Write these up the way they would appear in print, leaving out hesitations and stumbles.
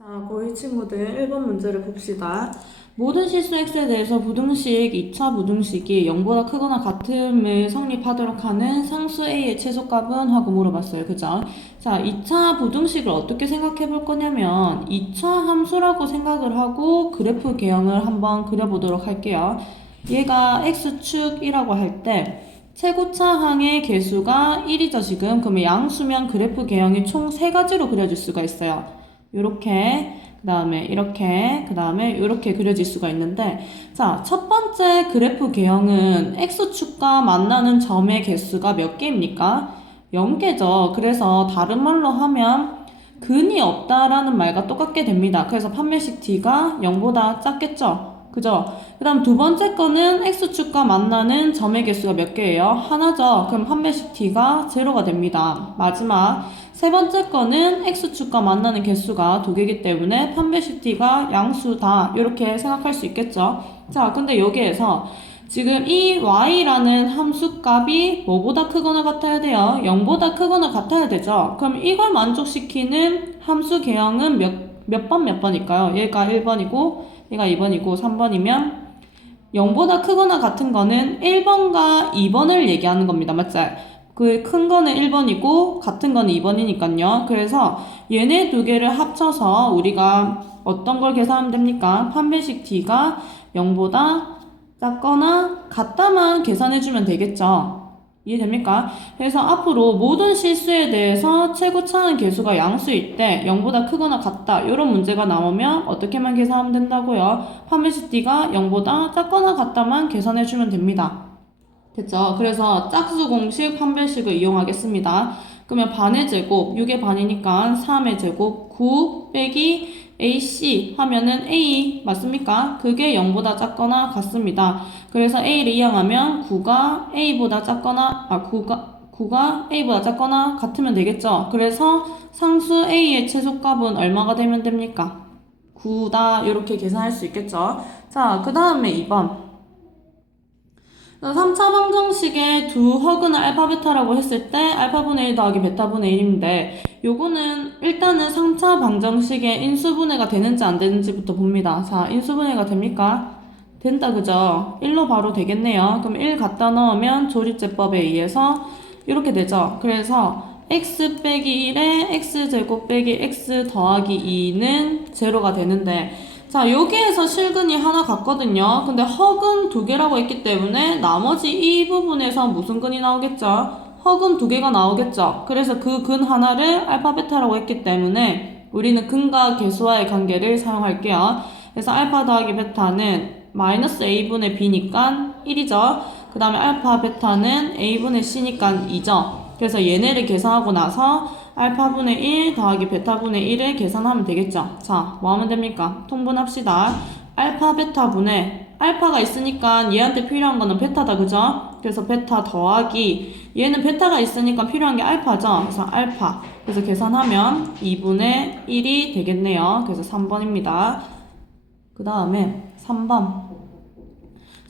자, 고이 친구들 1번 문제를 봅시다. 모든 실수 x에 대해서 부등식 2차 부등식이 0보다 크거나 같음을 성립하도록 하는 상수 a의 최소값은? 하고 물어봤어요. 그죠? 자, 2차 부등식을 어떻게 생각해 볼 거냐면 2차 함수라고 생각을 하고 그래프 개형을 한번 그려보도록 할게요. 얘가 x축이라고 할 때 최고차항의 개수가 1이죠, 지금. 그러면 양수면 그래프 개형이 총 3가지로 그려질 수가 있어요. 요렇게, 그 다음에 이렇게, 그 다음에 요렇게 그려질 수가 있는데, 자, 첫 번째 그래프 개형은 x축과 만나는 점의 개수가 몇 개입니까? 0개죠. 그래서 다른 말로 하면 근이 없다라는 말과 똑같게 됩니다. 그래서 판매식 t가 0보다 작겠죠. 그죠? 그 다음 두 번째 거는 x축과 만나는 점의 개수가 몇 개예요? 하나죠. 그럼 판매식 t가 0가 됩니다. 마지막 세 번째 거는 x축과 만나는 개수가 2개이기 때문에 판별식 t가 양수다, 이렇게 생각할 수 있겠죠. 자, 근데 여기에서 지금 이 y라는 함수값이 뭐보다 크거나 같아야 돼요? 0보다 크거나 같아야 되죠. 그럼 이걸 만족시키는 함수 개형은 몇 번 몇 번일까요? 얘가 1번이고 얘가 2번이고 3번이면 0보다 크거나 같은 거는 1번과 2번을 얘기하는 겁니다. 맞죠? 그 큰 거는 1번이고 같은 거는 2번이니까요. 그래서 얘네 두 개를 합쳐서 우리가 어떤 걸 계산하면 됩니까? 판별식 t가 0보다 작거나 같다만 계산해주면 되겠죠. 이해됩니까? 그래서 앞으로 모든 실수에 대해서 최고차항 개수가 양수일 때 0보다 크거나 같다, 이런 문제가 나오면 어떻게만 계산하면 된다고요? 판별식 t가 0보다 작거나 같다만 계산해주면 됩니다. 됐죠? 그래서 짝수 공식 판별식을 이용하겠습니다. 그러면 반의 제곱, 6의 반이니까 3의 제곱, 9 빼기 AC 하면은 A 맞습니까? 그게 0보다 작거나 같습니다. 그래서 A를 이항하면 9가 A보다 작거나, 9가 A보다 작거나 같으면 되겠죠? 그래서 상수 A의 최소값은 얼마가 되면 됩니까? 9다, 이렇게 계산할 수 있겠죠? 자, 그 다음에 2번. 3차 방정식의 두 허근을 알파 베타라고 했을 때 알파분의 1 더하기 베타분의 1인데 요거는 일단은 3차 방정식의 인수분해가 되는지 안 되는지부터 봅니다. 자, 인수분해가 됩니까? 된다, 그죠? 1로 바로 되겠네요. 그럼 1 갖다 넣으면 조립제법에 의해서 이렇게 되죠. 그래서 x 빼기 1에 x제곱 빼기 x 더하기 2는 제로가 되는데, 자, 여기에서 실근이 하나 같거든요. 근데 허근 2개라고 했기 때문에 나머지 이 부분에서 무슨 근이 나오겠죠? 허근 2개가 나오겠죠. 그래서 그 근 하나를 알파 베타라고 했기 때문에 우리는 근과 개수와의 관계를 사용할게요. 그래서 알파 더하기 베타는 마이너스 a분의 b니까 1이죠. 그 다음에 알파 베타는 a분의 c니까 2죠. 그래서 얘네를 계산하고 나서 알파분의 1 더하기 베타분의 1을 계산하면 되겠죠. 자, 뭐 하면 됩니까? 통분합시다. 알파 베타분의 알파가 있으니까 얘한테 필요한 거는 베타다, 그죠? 그래서 베타 더하기 얘는 베타가 있으니까 필요한 게 알파죠. 그래서 알파. 그래서 계산하면 2분의 1이 되겠네요. 그래서 3번입니다. 그 다음에 3번.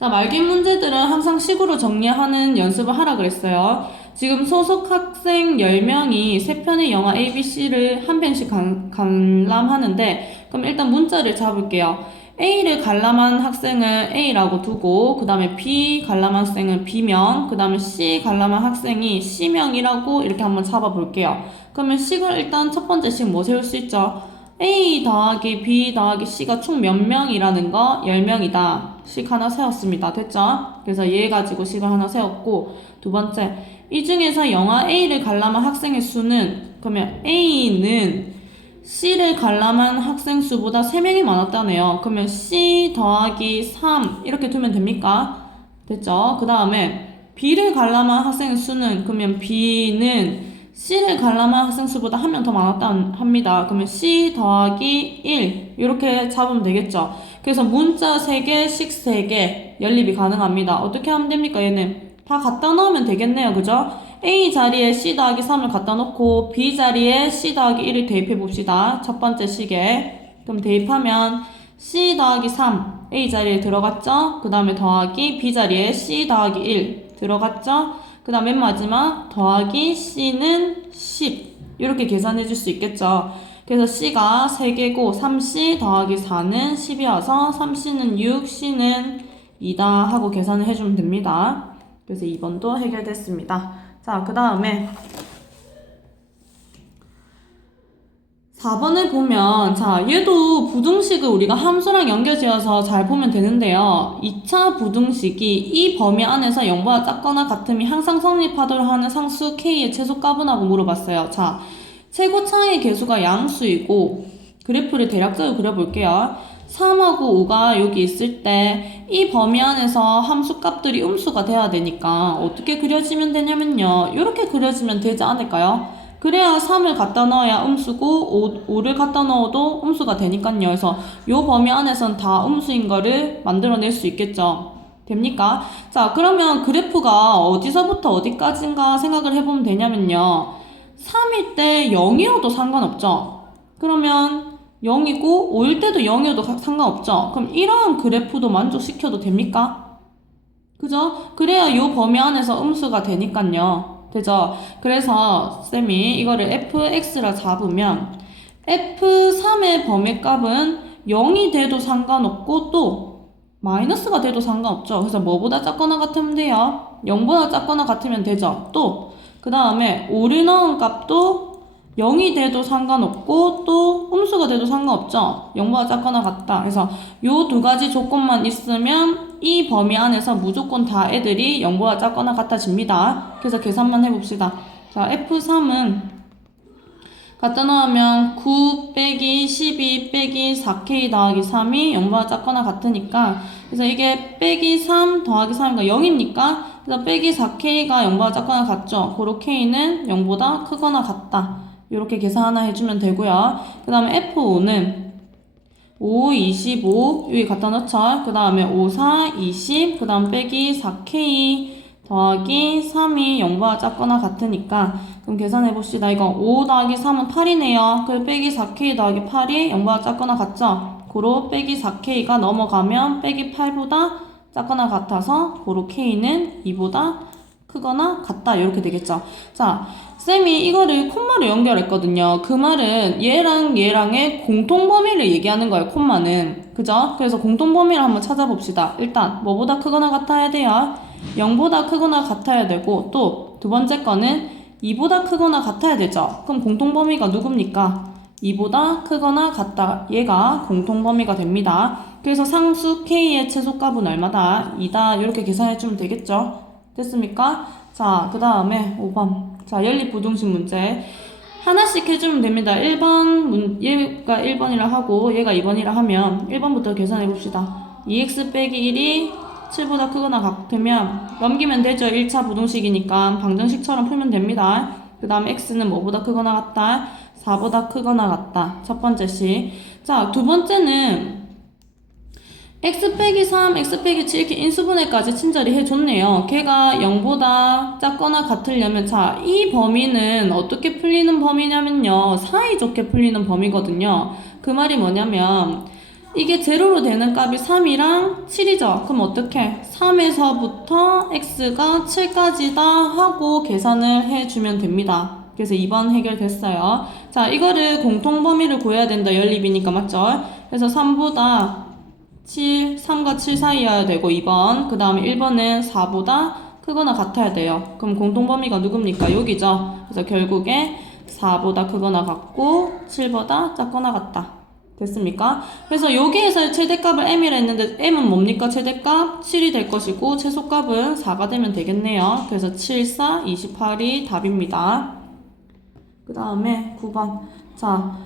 자, 말긴 문제들은 항상 식으로 정리하는 연습을 하라 그랬어요. 지금 소속 학생 10명이 3편의 영화 ABC를 한 편씩 관람하는데, 그럼 일단 문자를 잡을게요. A를 관람한 학생을 A라고 두고, 그 다음에 B 관람한 학생은 B명, 그 다음에 C 관람한 학생이 C명이라고 이렇게 한번 잡아볼게요. 그러면 식을 일단 첫 번째 식 뭐 세울 수 있죠? A 더하기 B 더하기 C가 총 몇 명이라는 거 10명이다. 식 하나 세웠습니다. 됐죠? 그래서 얘 가지고 식을 하나 세웠고, 두 번째, 이 중에서 영화 A를 관람한 학생의 수는, 그러면 A는 C를 관람한 학생 수보다 3명이 많았다네요. 그러면 C 더하기 3 이렇게 두면 됩니까? 됐죠? 그 다음에 B를 관람한 학생의 수는, 그러면 B는 C를 관람한 학생 수보다 한 명 더 많았다 합니다. 그러면 C 더하기 1 이렇게 잡으면 되겠죠. 그래서 문자 3개, 식 3개 연립이 가능합니다. 어떻게 하면 됩니까? 얘는 다 갖다 넣으면 되겠네요. 그죠? A 자리에 C 더하기 3을 갖다 놓고 B 자리에 C 더하기 1을 대입해 봅시다. 첫 번째 식에. 그럼 대입하면 C 더하기 3 A 자리에 들어갔죠? 그 다음에 더하기 B 자리에 C 더하기 1 들어갔죠? 그 다음 맨 마지막 더하기 C는 10 이렇게 계산해 줄 수 있겠죠. 그래서 C가 3개고 3C 더하기 4는 10이어서 3C는 6, C는 2다 하고 계산을 해주면 됩니다. 그래서 2번도 해결됐습니다. 자, 그 다음에 4번을 보면, 자, 얘도 부등식을 우리가 함수랑 연결지어서 잘 보면 되는데요. 2차 부등식이 이 범위 안에서 0보다 작거나 같음이 항상 성립하도록 하는 상수 K의 최소값은 하고 물어봤어요. 자, 최고차의 개수가 양수이고, 그래프를 대략적으로 그려볼게요. 3하고 5가 여기 있을 때 이 범위 안에서 함수값들이 음수가 돼야 되니까 어떻게 그려지면 되냐면요. 이렇게 그려지면 되지 않을까요? 그래야 3을 갖다 넣어야 음수고 5를 갖다 넣어도 음수가 되니까요. 그래서 이 범위 안에서는 다 음수인 거를 만들어낼 수 있겠죠. 됩니까? 자, 그러면 그래프가 어디서부터 어디까지인가 생각을 해보면 되냐면요. 3일 때 0이어도 상관없죠. 그러면 0이고 5일 때도 0이어도 상관없죠. 그럼 이러한 그래프도 만족시켜도 됩니까? 그죠? 그래야 이 범위 안에서 음수가 되니까요. 되죠? 그래서 쌤이 이거를 fx라 잡으면 f3의 범위값은 0이 돼도 상관없고 또 마이너스가 돼도 상관없죠. 그래서 뭐보다 작거나 같으면 돼요? 0보다 작거나 같으면 되죠. 또 그 다음에 5를 넣은 값도 0이 돼도 상관없고 또 음수가 돼도 상관없죠. 0보다 작거나 같다. 그래서 요 두 가지 조건만 있으면 이 범위 안에서 무조건 다 애들이 0보다 작거나 같아집니다. 그래서 계산만 해봅시다. 자, F3은 갖다 놓으면 9 빼기 12 빼기 4K 더하기 3이 0보다 작거나 같으니까, 그래서 이게 빼기 3 더하기 3이니까 0이니까 그래서 빼기 4K가 0보다 작거나 같죠. 고로 K는 0보다 크거나 같다. 이렇게 계산 하나 해주면 되고요. 그 다음에 F5는 5, 25 여기 갖다 넣죠. 그 다음에 5, 4, 20 그 다음 빼기 4K 더하기 3이 0보다 작거나 같으니까 그럼 계산해봅시다. 이거 5 더하기 3은 8이네요. 그리고 빼기 4K 더하기 8이 0보다 작거나 같죠. 고로 빼기 4K가 넘어가면 빼기 8보다 작거나 같아서 고로 K는 2보다 크거나 같다 이렇게 되겠죠. 자, 쌤이 이거를 콤마로 연결했거든요. 그 말은 얘랑 얘랑의 공통범위를 얘기하는 거예요. 콤마는. 그죠? 그래서 공통범위를 한번 찾아봅시다. 일단 뭐보다 크거나 같아야 돼요. 0보다 크거나 같아야 되고 또 두 번째 거는 2보다 크거나 같아야 되죠. 그럼 공통범위가 누굽니까? 2보다 크거나 같다. 얘가 공통범위가 됩니다. 그래서 상수 K의 최소값은 얼마다? 2다. 이렇게 계산해주면 되겠죠. 됐습니까? 자, 그 다음에 5번. 자, 연립부등식 문제. 하나씩 해주면 됩니다. 1번, 얘가 1번이라 하고, 얘가 2번이라 하면, 1번부터 계산해봅시다. 2x 빼기 1이 7보다 크거나 같으면, 넘기면 되죠. 1차 부등식이니까. 방정식처럼 풀면 됩니다. 그 다음 x는 뭐보다 크거나 같다? 4보다 크거나 같다. 첫 번째 식. 자, 두 번째는, x 빼기 3, x 빼기 7 이렇게 인수분해까지 친절히 해줬네요. 걔가 0보다 작거나 같으려면 자, 이 범위는 어떻게 풀리는 범위냐면요. 사이좋게 풀리는 범위거든요. 그 말이 뭐냐면 이게 제로로 되는 값이 3이랑 7이죠. 그럼 어떻게? 3에서부터 x가 7까지다 하고 계산을 해주면 됩니다. 그래서 2번 해결됐어요. 자, 이거를 공통범위를 구해야 된다. 연립이니까 맞죠? 그래서 3보다 7, 3과 7 사이여야 되고 2번. 그 다음에 1번은 4보다 크거나 같아야 돼요. 그럼 공통범위가 누굽니까? 여기죠. 그래서 결국에 4보다 크거나 같고 7보다 작거나 같다. 됐습니까? 그래서 여기에서 최대값을 m이라 했는데 m은 뭡니까? 최대값 7이 될 것이고 최소값은 4가 되면 되겠네요. 그래서 7, 4, 28이 답입니다. 그 다음에 9번. 자,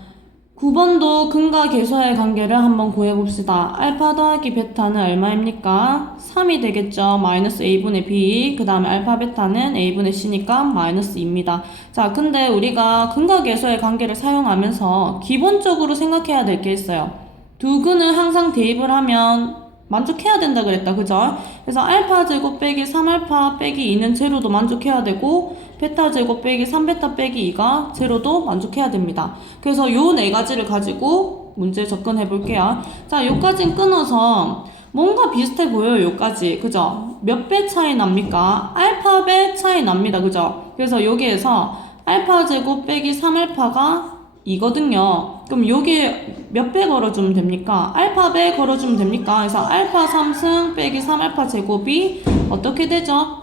9번도 근과 계수의 관계를 한번 구해봅시다. 알파 더하기 베타는 얼마입니까? 3이 되겠죠. 마이너스 a분의 b. 그 다음에 알파 베타는 a분의 c니까 마이너스 2입니다. 자, 근데 우리가 근과 계수의 관계를 사용하면서 기본적으로 생각해야 될 게 있어요. 두 근을 항상 대입을 하면 만족해야 된다 그랬다. 그죠? 그래서 알파 제곱 빼기 3알파 빼기 2는 제로도 만족해야 되고 베타 제곱 빼기 3베타 빼기 2가 제로도 만족해야 됩니다. 그래서 요 네 가지를 가지고 문제 접근해 볼게요. 자, 요까진 끊어서 뭔가 비슷해 보여요. 요까지. 그죠? 몇 배 차이 납니까? 알파 배 차이 납니다. 그죠? 그래서 여기에서 알파 제곱 빼기 3알파가 2거든요. 그럼 여기에 몇 배 걸어주면 됩니까? 알파 배 걸어주면 됩니까? 그래서 알파 3승 빼기 3알파 제곱이 어떻게 되죠?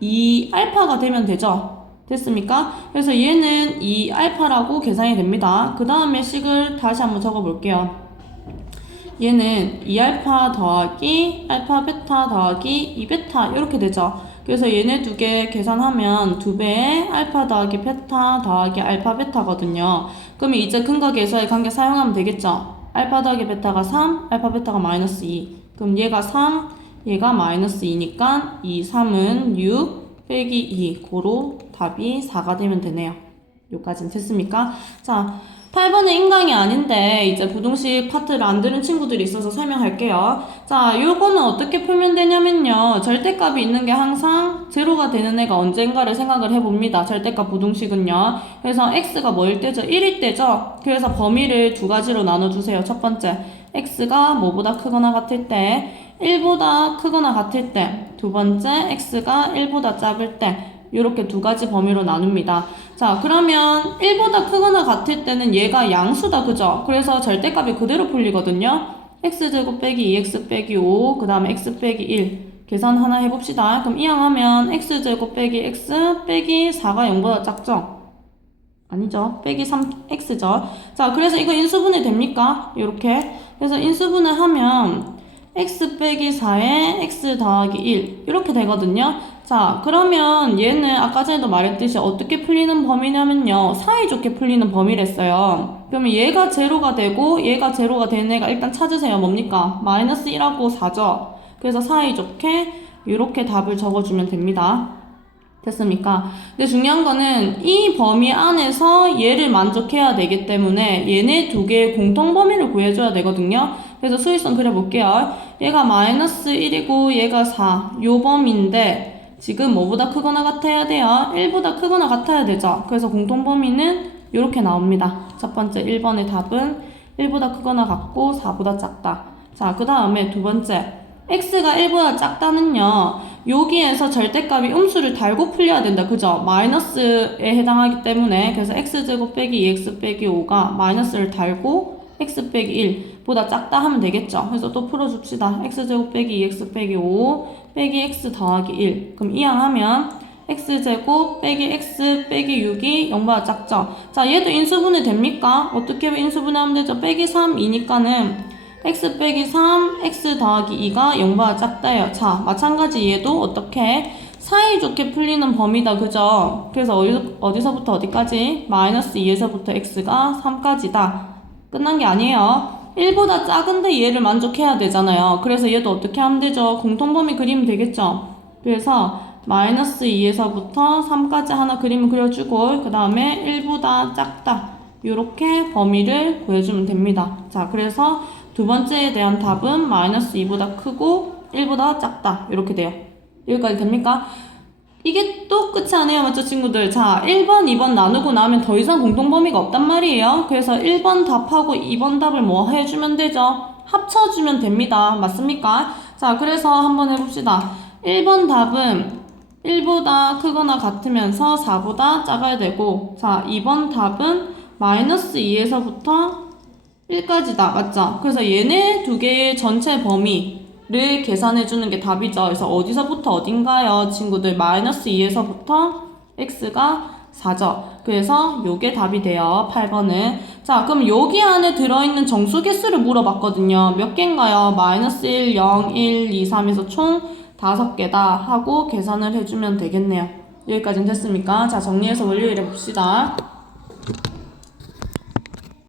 2알파가 되면 되죠. 됐습니까? 그래서 얘는 2알파라고 계산이 됩니다. 그 다음에 식을 다시 한번 적어볼게요. 얘는 2알파 더하기 알파 베타 더하기 2베타 이렇게 되죠. 그래서 얘네 두 개 계산하면 2배의 알파 더하기 베타 더하기 알파 베타거든요. 그럼 이제 근과 계수의 관계 사용하면 되겠죠. 알파 더하기 베타가 3, 알파 베타가 마이너스 2. 그럼 얘가 3, 얘가 마이너스 2니까 2, 3은 6 빼기 2. 고로 답이 4가 되면 되네요. 여기까지는 됐습니까? 자, 8번은 인강이 아닌데 이제 부등식 파트를 안 들은 친구들이 있어서 설명할게요. 자, 요거는 어떻게 풀면 되냐면요. 절대값이 있는 게 항상 제로가 되는 애가 언젠가를 생각을 해봅니다. 절대값 부등식은요. 그래서 x가 뭐일 때죠? 1일 때죠? 그래서 범위를 두 가지로 나눠주세요. 첫 번째, x가 뭐보다 크거나 같을 때, 1보다 크거나 같을 때, 두 번째, x가 1보다 작을 때, 이렇게 두 가지 범위로 나눕니다. 자, 그러면 1보다 크거나 같을 때는 얘가 양수다, 그죠? 그래서 절대값이 그대로 풀리거든요. x제곱 빼기 2x 빼기 5, 그 다음에 x 빼기 1. 계산 하나 해봅시다. 그럼 이항하면 x제곱 빼기 x 빼기 4가 0보다 작죠? 아니죠. 빼기 3x죠. 자, 그래서 이거 인수분해 됩니까? 이렇게. 그래서 인수분해 하면 x 빼기 4에 x 더하기 1 이렇게 되거든요. 자, 그러면 얘는 아까 전에도 말했듯이 어떻게 풀리는 범위냐면요. 사이좋게 풀리는 범위랬어요. 그러면 얘가 제로가 되고 얘가 제로가 되는 애가 일단 찾으세요. 뭡니까? 마이너스 1하고 4죠. 그래서 사이좋게 이렇게 답을 적어주면 됩니다. 됐습니까? 근데 중요한 거는 이 범위 안에서 얘를 만족해야 되기 때문에 얘네 두 개의 공통 범위를 구해줘야 되거든요. 그래서 수위성 그려볼게요. 얘가 마이너스 1이고 얘가 4. 요 범위인데 지금 뭐보다 크거나 같아야 돼요? 1보다 크거나 같아야 되죠. 그래서 공통 범위는 이렇게 나옵니다. 첫 번째 1번의 답은 1보다 크거나 같고 4보다 작다. 자, 그 다음에 두 번째 x가 1보다 작다는요. 여기에서 절대값이 음수를 달고 풀려야 된다. 그죠? 마이너스에 해당하기 때문에 그래서 x제곱 빼기 2x 빼기 5가 마이너스를 달고 x 빼기 1보다 작다 하면 되겠죠. 그래서 또 풀어줍시다. x제곱 빼기 2x 빼기 5 빼기 x 더하기 1. 그럼 이항하면 x제곱 빼기 x 빼기 6이 0보다 작죠. 자, 얘도 인수분해 됩니까? 어떻게 인수분해하면 되죠? 빼기 3이니까는 x 빼기 3, x 더하기 2가 0보다 작다요. 자, 마찬가지 얘도 어떻게 사이좋게 풀리는 범위다. 그죠? 그래서 어디서부터 어디까지? 마이너스 2에서부터 x가 3까지다. 끝난 게 아니에요. 1보다 작은데 얘를 만족해야 되잖아요. 그래서 얘도 어떻게 하면 되죠? 공통범위 그리면 되겠죠? 그래서 마이너스 2에서부터 3까지 하나 그림을 그려주고 그 다음에 1보다 작다. 이렇게 범위를 구해주면 됩니다. 자, 그래서 두 번째에 대한 답은 마이너스 2보다 크고 1보다 작다. 이렇게 돼요. 여기까지 됩니까? 이게 또 끝이 아니에요. 맞죠, 친구들? 자, 1번, 2번 나누고 나면 더 이상 공통범위가 없단 말이에요. 그래서 1번 답하고 2번 답을 뭐 해주면 되죠? 합쳐주면 됩니다. 맞습니까? 자, 그래서 한번 해봅시다. 1번 답은 1보다 크거나 같으면서 4보다 작아야 되고, 자, 2번 답은 마이너스 2에서부터 1까지다. 맞죠? 그래서 얘네 두 개의 전체 범위를 계산해주는 게 답이죠. 그래서 어디서부터 어딘가요? 친구들 마이너스 2에서부터 x가 4죠. 그래서 요게 답이 돼요. 8번은. 자, 그럼 여기 안에 들어있는 정수 개수를 물어봤거든요. 몇 개인가요? 마이너스 1, 0, 1, 2, 3에서 총 5개다 하고 계산을 해주면 되겠네요. 여기까지는 됐습니까? 자, 정리해서 원료일해 봅시다.